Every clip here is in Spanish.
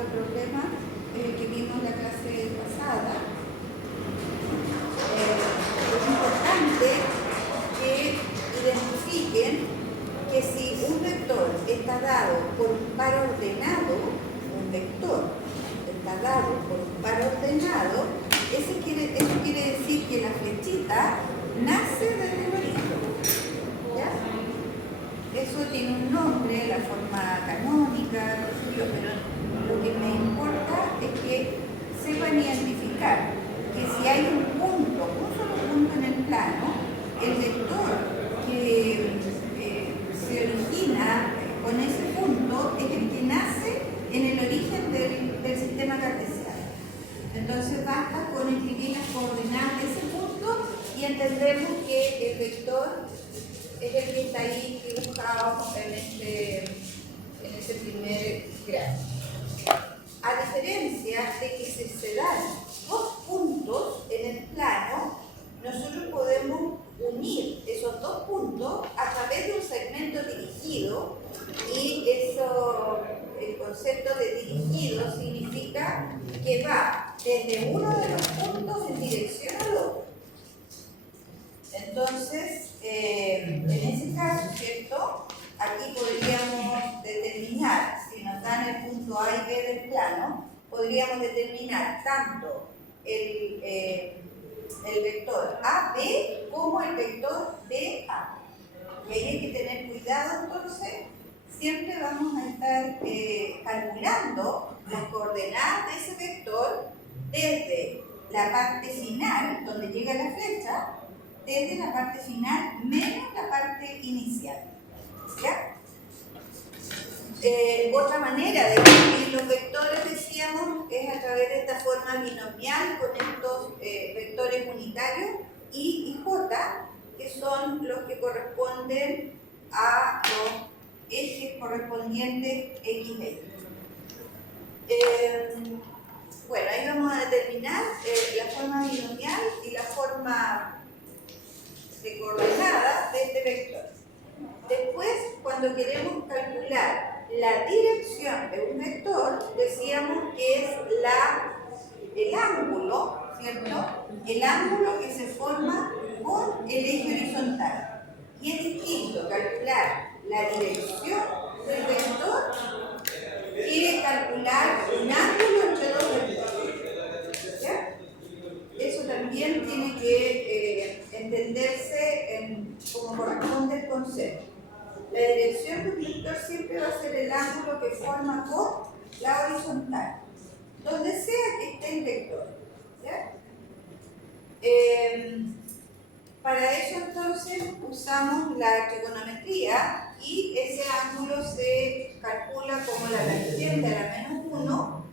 de problema que vimos en la clase pasada. Es importante que identifiquen que si un vector está dado por un par ordenado, eso quiere decir que la flechita nace desde el origen. ¿Ya? Eso tiene un nombre, la forma canónica, pero lo que me importa es que sepan identificar que si hay un solo punto en el plano, el vector que se origina con ese punto es el que nace en el origen del sistema cartesiano. Entonces basta con escribir las coordenadas de ese punto y entendemos que el vector es el que está ahí dibujado en ese primer gráfico. A diferencia de que si se dan dos puntos en el plano, nosotros podemos unir esos dos puntos a través de un segmento dirigido, y el concepto de dirigido significa que va desde uno de los puntos en dirección al otro. Entonces, en ese caso, ¿cierto? Aquí podríamos determinar, si nos dan el punto A y B del plano, podríamos determinar tanto el vector AB como el vector BA. Y ahí hay que tener cuidado, entonces, siempre vamos a estar calculando las coordenadas de ese vector desde la parte final, donde llega la flecha, desde la parte final menos la parte inicial. ¿Ya? Otra manera de escribir los vectores, decíamos, es a través de esta forma binomial con estos vectores unitarios I y J, que son los que corresponden a los ejes correspondientes X y Y. Bueno, ahí vamos a determinar la forma binomial y la forma de coordenadas de este vector. Después, cuando queremos calcular la dirección de un vector, decíamos que es el ángulo, ¿cierto? El ángulo que se forma con el eje horizontal. Y es distinto calcular la dirección del vector que calcular un ángulo entre dos vectores. ¿Ya? Eso también tiene que entenderse como corresponde el concepto. La dirección de un vector siempre va a ser el ángulo que forma con la horizontal, donde sea que esté el vector. ¿Ya? Para eso entonces usamos la trigonometría y ese ángulo se calcula como la tangente a la menos 1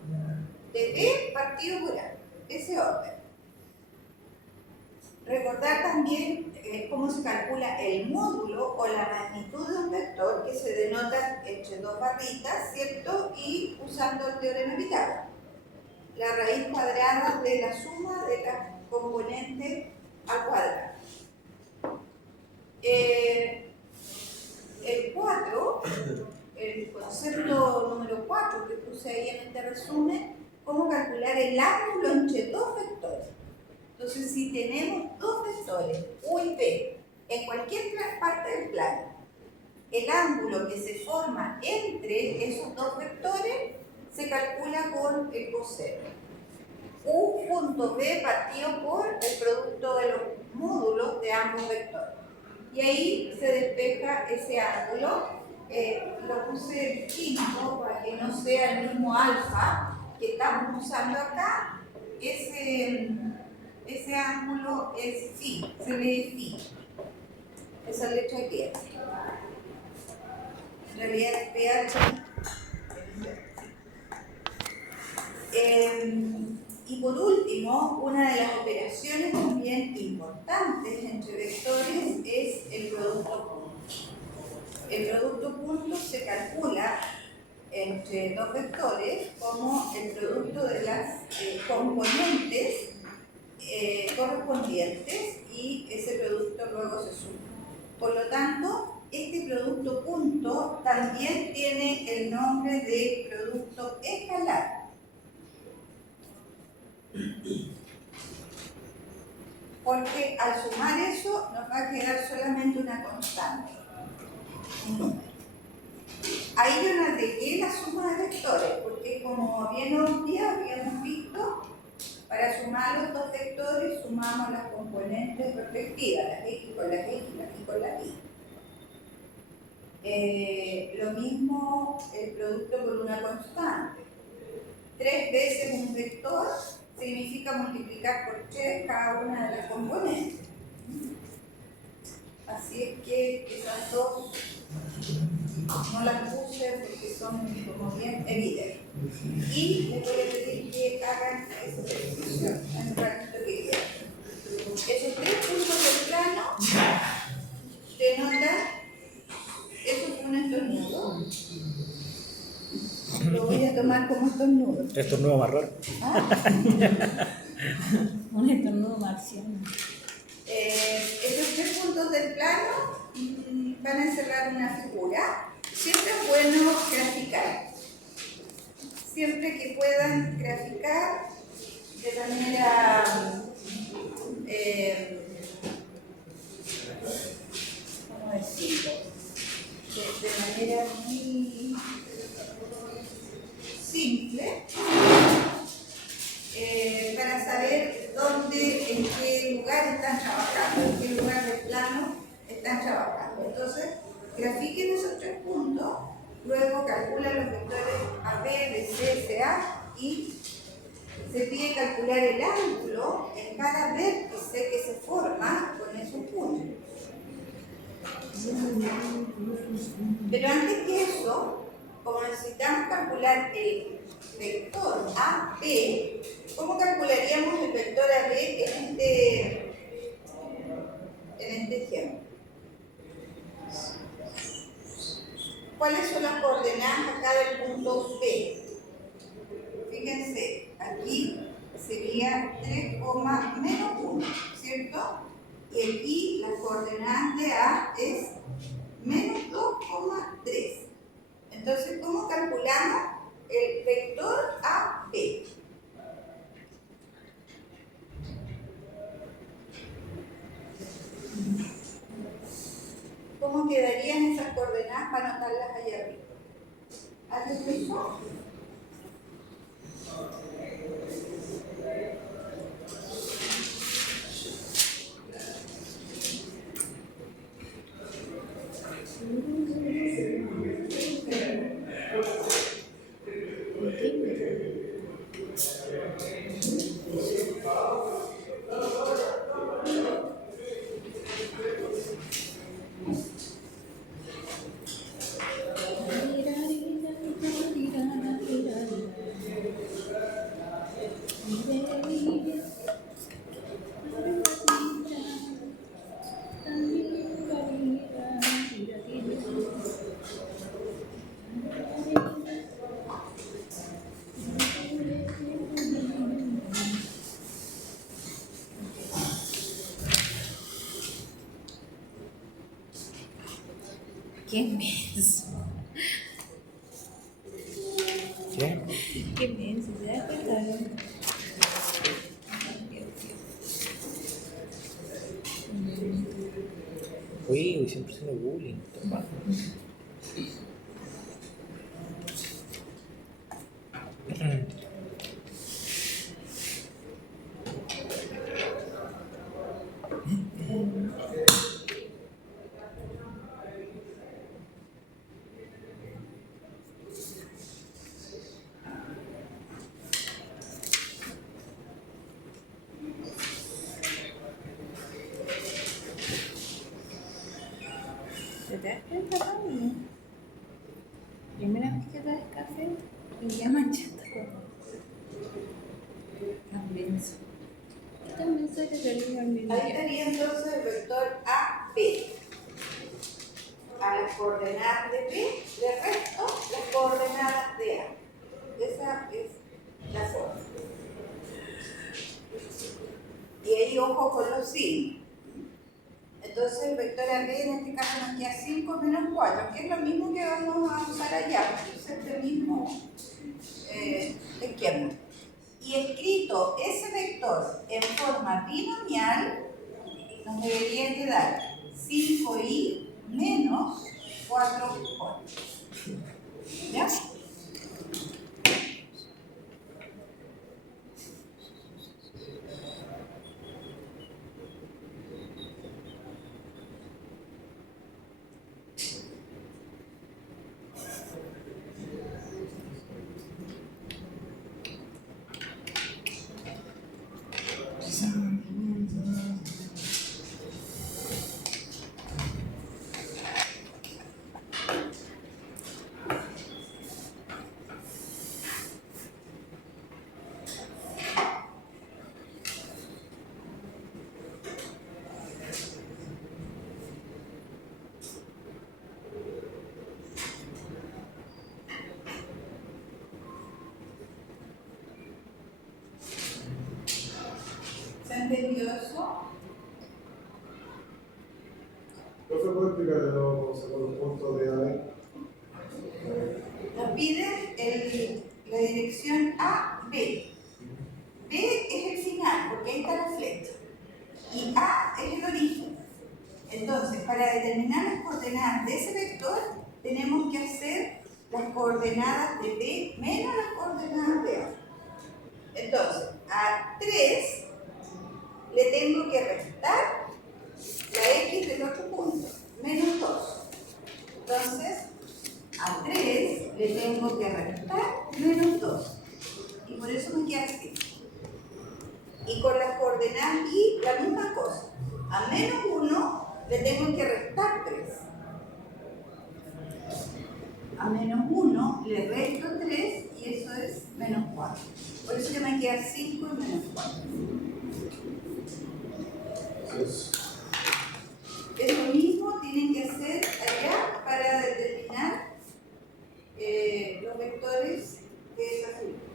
de B partido por A, ese orden. Recordar también cómo se calcula el módulo o la magnitud de un vector, que se denota entre dos barritas, ¿cierto? Y usando el teorema de Pitágoras. La raíz cuadrada de la suma de las componentes al cuadrado. El 4, el concepto número 4 que puse ahí en este resumen, cómo calcular el ángulo entre dos vectores. Entonces, si tenemos dos vectores, U y B, en cualquier parte del plano, el ángulo que se forma entre esos dos vectores se calcula con el coseno. U punto B partido por el producto de los módulos de ambos vectores. Y ahí se despeja ese ángulo. Lo puse distinto para que no sea el mismo alfa que estamos usando acá. Ese ángulo es phi, se lee phi. Esa letra aquí. En realidad es pH. Y por último, una de las operaciones también importantes entre vectores es el producto punto. El producto punto se calcula entre dos vectores como el producto de las componentes correspondientes, y ese producto luego se suma. Por lo tanto, este producto punto también tiene el nombre de producto punto escalar. Porque al sumar eso nos va a quedar solamente una constante, un número. Ahí yo no agregué la suma de vectores, porque como bien hoy día habíamos visto, para sumar los dos vectores sumamos las componentes respectivas, las x con las x, las y con las y. Lo mismo el producto por una constante. 3 veces un vector significa multiplicar por 3 cada una de las componentes. Así es que esas dos no las puse porque son como bien evidentes. Y les voy a pedir que hagan ese ejercicio en el ratito que queda. Esos 3 puntos del plano denotan, eso es un estornudo. Lo voy a tomar como estornudo. Estornudo más raro. Un estornudo marciano. Esos 3 puntos del plano van a encerrar una figura. Siempre es bueno graficar. Siempre que puedan graficar de manera ¿cómo decirlo? De manera muy simple, para saber dónde, en qué lugar están trabajando, en qué lugar del plano están trabajando. Entonces, grafiquen esos 3 puntos, luego calculan los vectores AB, BC, CA y se pide calcular el ángulo en cada vértice que se forma con esos puntos. Pero antes que eso, como necesitamos calcular el vector AB, ¿cómo calcularíamos el vector AB en este ejemplo? ¿Cuáles son las coordenadas acá del punto B? Fíjense, aquí sería 3, menos 1, ¿cierto? Y aquí las coordenadas de A es menos 2,3. Entonces, ¿cómo calculamos el vector AB? ¿Cómo quedarían esas coordenadas para anotarlas allá arriba? ¿Haces eso? Qué menso. ¿Qué? Qué menso, ¿se da cuenta? Uy, siempre haciendo bullying. Toma. ¿Te das cuenta, Pablo? Primera vez que das café y ya manchaste todo. Tan menso. Tan menso que te olvidó el video. Ahí estaría entonces el vector AB. A las coordenadas de B le resto las coordenadas de A. Esa es la forma. Y ahí ojo con los signos. Entonces el vector AB en este caso nos queda 5 menos 4, que es lo mismo que vamos a usar allá. Es este mismo vector en forma binomial nos debería quedar 5i menos 4j. ¿Ya? ¿Se entendió eso? ¿Profe, puede explicar de nuevo cómo se pone los puntos de A? Nos pide la dirección A, B. B es el final, porque ahí está la flecha. Y A es el origen. Entonces, para determinar las coordenadas de ese vector, tenemos que hacer las coordenadas de B menos las coordenadas de A. Entonces, a 3 le tengo que restar la X del otro punto, menos 2. Entonces, a 3 le tengo que restar menos 2. Y por eso me queda así. Y con las coordenadas Y, la misma cosa. A menos 1 le tengo que restar 3. A menos 1 le resto 3 y eso es menos 4. Por eso que me queda 5 y menos 4. Eso mismo tienen que hacer allá para determinar los vectores de esa figura.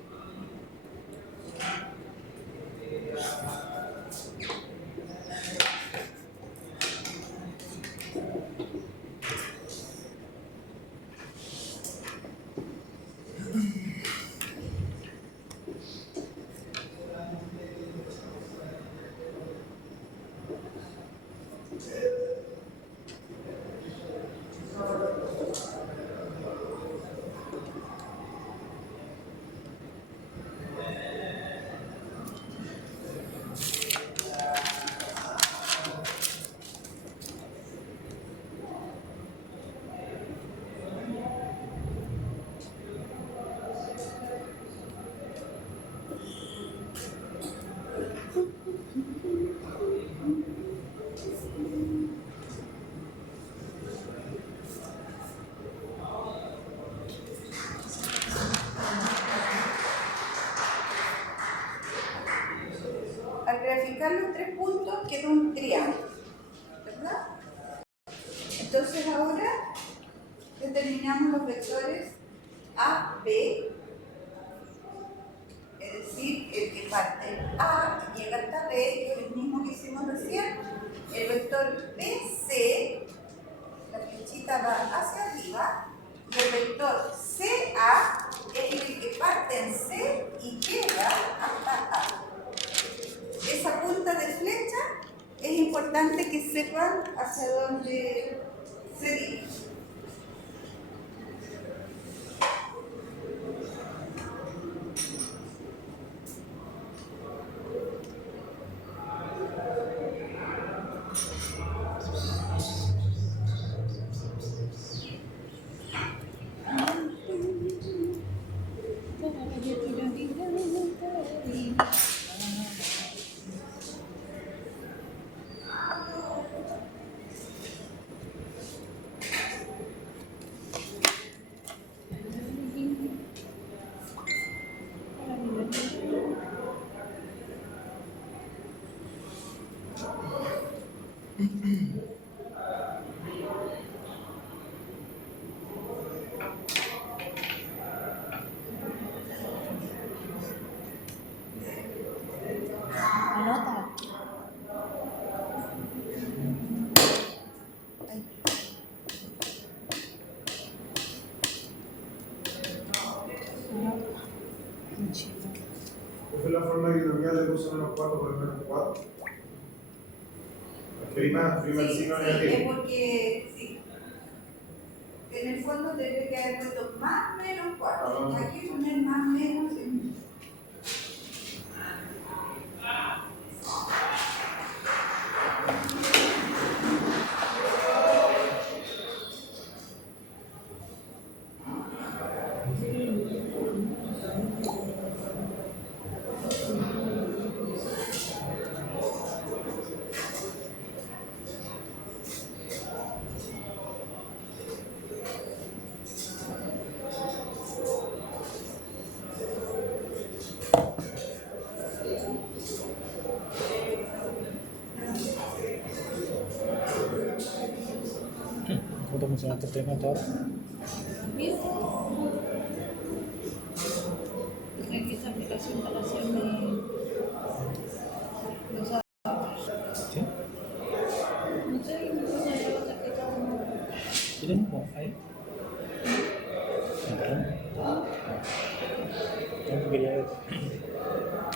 Al graficar los 3 puntos queda un triángulo, ¿verdad? Entonces ahora determinamos los vectores A, B, es decir, el que parte A y llega hasta B, que es el mismo que hicimos recién. El vector BC, la flechita va hacia arriba, y el vector CA es el que parte en C y llega hasta A. Esa punta de flecha es importante que sepan hacia dónde se dirige. Esa es la forma binomial de uso menos 4 por el menos 4. Prima el signo es negativo. porque sí. En el fondo debe que haber puesto más menos 4. Hay que poner más menos en... ¿Cómo te funciona este tema hasta ahora? Bien. Porque aquí esta aplicación para hacerme los ¿Sí? no sé, me pone la tarjeta como... ¿Sí tenemos ahí? Perdón. Tengo que quería ver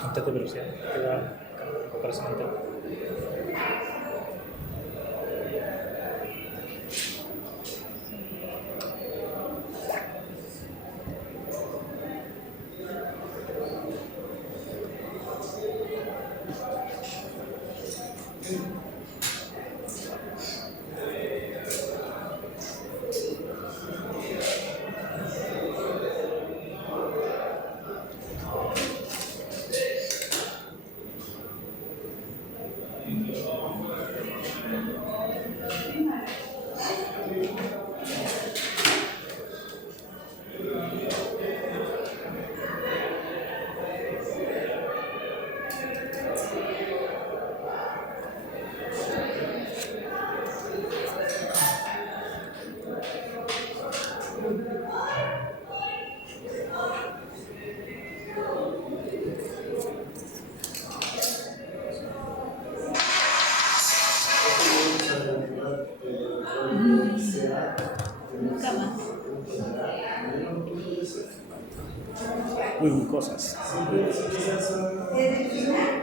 antes de velocidad, que da la comparación entera. Nunca más. Uy, cosas. Desde el final,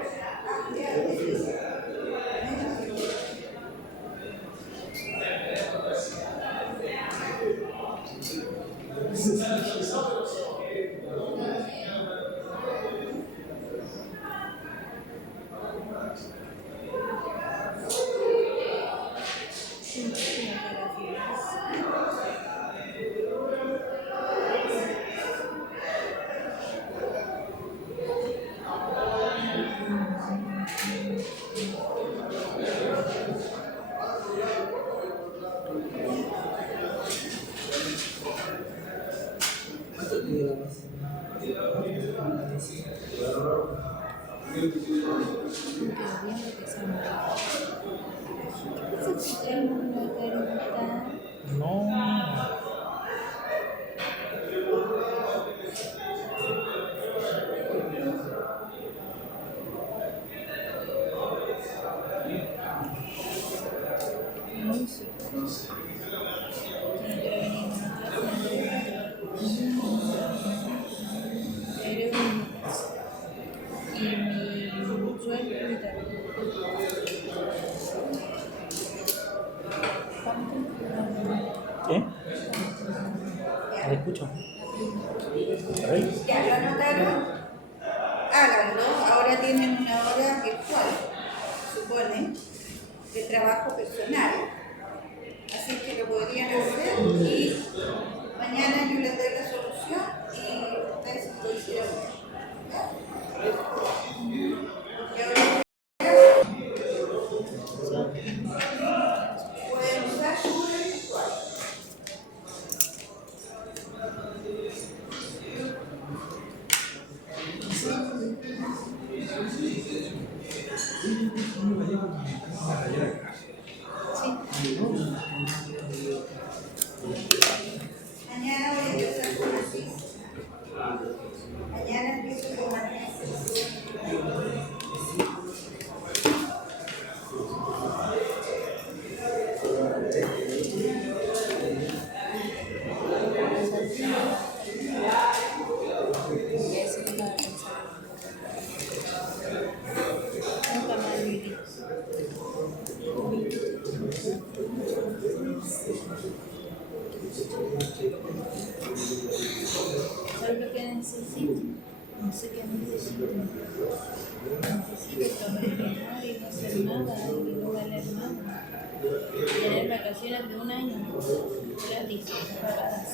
No. ¿Qué? No te escucho. A ver. ya lo anotaron, háganlo. Ahora tienen una hora virtual, supone, de trabajo personal. Así que lo podrían hacer y mañana yo les doy la solución y ustedes lo hicieron. Y ahora pueden usar su hora virtual. Mañana voy a empezar No sé qué necesito. Necesito reflejar y no hacer nada y no valer nada. Tener vacaciones de un año gratis, pagadas.